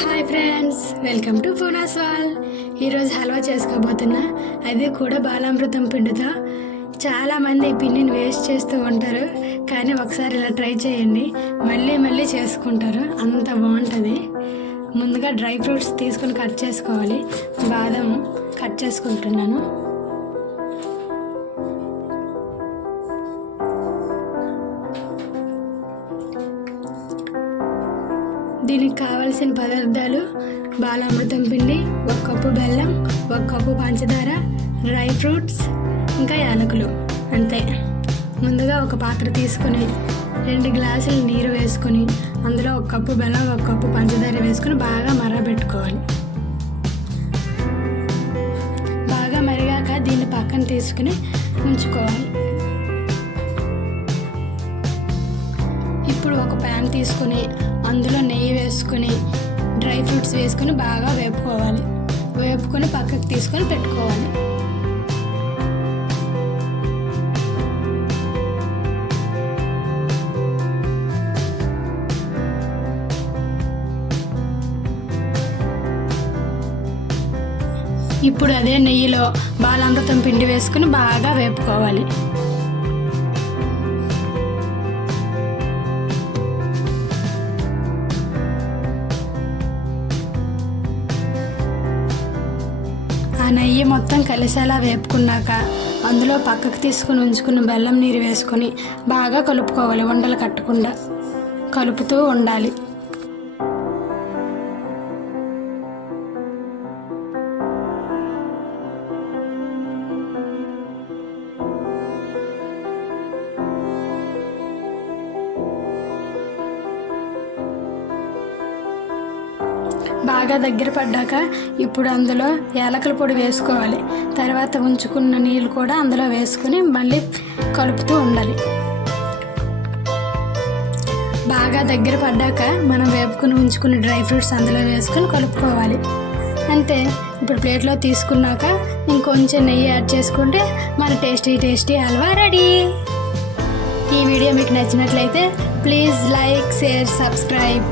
Hi friends, welcome to పూనాస్ వాల్. ఈరోజు హల్వా చేసుకోబోతున్నా, అది కూడా బాలామృతం పిండితో. చాలామంది ఈ పిండిని వేస్ట్ చేస్తూ ఉంటారు, కానీ ఒకసారి ఇలా ట్రై చేయండి, మళ్ళీ మళ్ళీ చేసుకుంటారు, అంత బాగుంటుంది. ముందుగా డ్రై ఫ్రూట్స్ తీసుకొని కట్ చేసుకోవాలి. బాదం కట్ చేసుకుంటున్నాను. దీనికి కావలసిన పదార్థాలు: బాలామృతం పిండి, 1 కప్పు బెల్లం, 1 కప్పు పంచదార, డ్రై ఫ్రూట్స్, ఇంకా యాలకులు, అంతే. ముందుగా ఒక పాత్ర తీసుకొని 2 గ్లాసులు నీరు వేసుకొని అందులో 1 కప్పు బెల్లం, 1 కప్పు పంచదార వేసుకొని బాగా మరగబెట్టుకోవాలి. బాగా మరిగాక దీన్ని పక్కన తీసుకుని ఉంచుకోవాలి. ఇప్పుడు ఒక ప్యాన్ తీసుకొని అందులో నెయ్యి వేసుకొని డ్రై ఫ్రూట్స్ వేసుకొని బాగా వేపుకొని పక్కకు తీసుకొని పెట్టుకోవాలి. ఇప్పుడు అదే నెయ్యిలో బాలామృతం పిండి వేసుకొని బాగా వేపుకోవాలి. ఆ నెయ్యి మొత్తం కలిసేలా వేపుకున్నాక అందులో పక్కకు తీసుకుని ఉంచుకున్న బెల్లం నీరు వేసుకొని బాగా కలుపుకోవాలి. ఉండలు కట్టకుండా కలుపుతూ ఉండాలి. బాగా దగ్గర పడ్డాక ఇప్పుడు అందులో యాలకుల పొడి వేసుకోవాలి. తర్వాత ఉంచుకున్న నీళ్ళు కూడా అందులో వేసుకుని మళ్ళీ కలుపుతూ ఉండాలి. బాగా దగ్గర పడ్డాక మనం వేపుకుని ఉంచుకున్న డ్రై ఫ్రూట్స్ అందులో వేసుకొని కలుపుకోవాలి. అంతే. ఇప్పుడు ప్లేట్లో తీసుకున్నాక ఇంకొంచెం నెయ్యి యాడ్ చేసుకుంటే మన టేస్టీ హల్వా రెడీ. ఈ వీడియో మీకు నచ్చినట్లయితే ప్లీజ్ లైక్, షేర్, సబ్స్క్రైబ్.